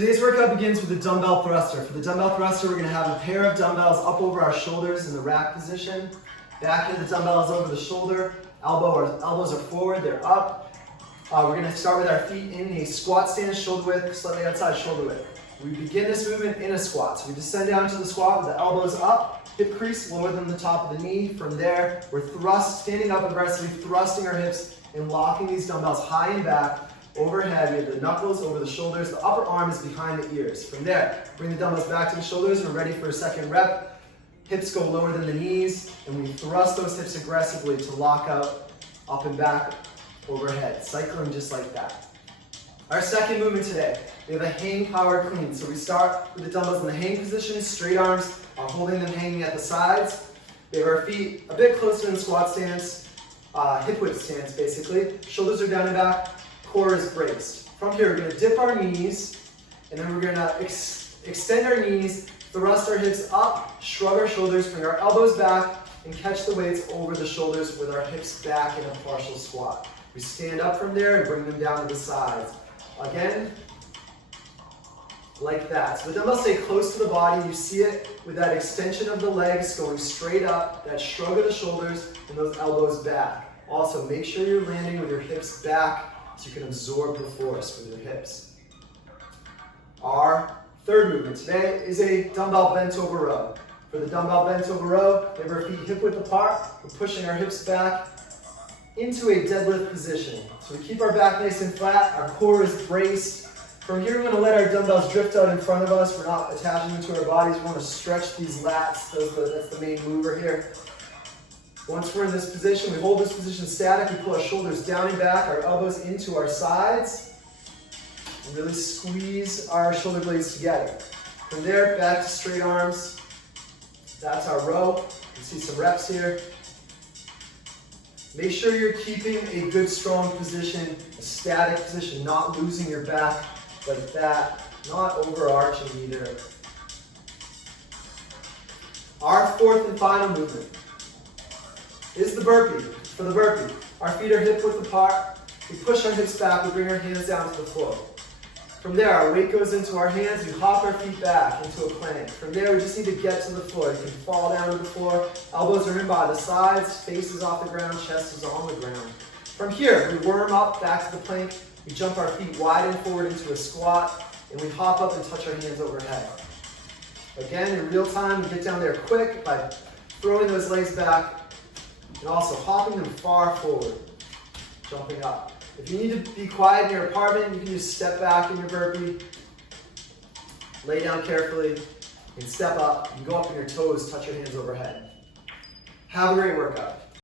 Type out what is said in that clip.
Today's workout begins with the dumbbell thruster. For the dumbbell thruster, we're going to have a pair of dumbbells up over our shoulders in the rack position. Back in the dumbbells over the shoulder. Elbows are forward, they're up. We're going to start with our feet in a squat stance, shoulder width, slightly outside shoulder width. We begin this movement in a squat. So we descend down to the squat with the elbows up, hip crease lower than the top of the knee. From there, we're standing up aggressively, thrusting our hips and locking these dumbbells high and back. Overhead, we have the knuckles over the shoulders, the upper arm is behind the ears. From there, bring the dumbbells back to the shoulders and we're ready for a second rep. Hips go lower than the knees, and we thrust those hips aggressively to lock out, up and back, overhead, cycling just like that. Our second movement today, we have a hang power clean. So we start with the dumbbells in the hang position, straight arms, holding them hanging at the sides. We have our feet a bit closer in squat stance, hip width stance basically. Shoulders are down and back. Core is braced. From here, we're going to dip our knees, and then we're going to extend our knees, thrust our hips up, shrug our shoulders, bring our elbows back, and catch the weights over the shoulders with our hips back in a partial squat. We stand up from there and bring them down to the sides. Again, like that. So the dumbbells stay close to the body. You see it with that extension of the legs going straight up, that shrug of the shoulders, and those elbows back. Also, make sure you're landing with your hips back, so you can absorb the force with your hips. Our third movement today is a dumbbell bent over row. For the dumbbell bent over row, we have our feet hip width apart. We're pushing our hips back into a deadlift position. So we keep our back nice and flat. Our core is braced. From here, we're going to let our dumbbells drift out in front of us. We're not attaching them to our bodies. We want to stretch these lats. That's the main mover here. Once we're in this position, we hold this position static, we pull our shoulders down and back, our elbows into our sides, and really squeeze our shoulder blades together. From there, back to straight arms. That's our row. You can see some reps here. Make sure you're keeping a good, strong position, a static position, not losing your back like that, not overarching either. Our fourth and final movement is the burpee. For the burpee, our feet are hip width apart. We push our hips back, we bring our hands down to the floor. From there, our weight goes into our hands, we hop our feet back into a plank. From there, we just need to get to the floor. You can fall down to the floor, elbows are in by the sides, face is off the ground, chest is on the ground. From here, we worm up back to the plank, we jump our feet wide and forward into a squat, and we hop up and touch our hands overhead. Again, in real time, we get down there quick by throwing those legs back, and also hopping them far forward, jumping up. If you need to be quiet in your apartment, you can just step back in your burpee, lay down carefully, and step up. You can go up on your toes, touch your hands overhead. Have a great workout.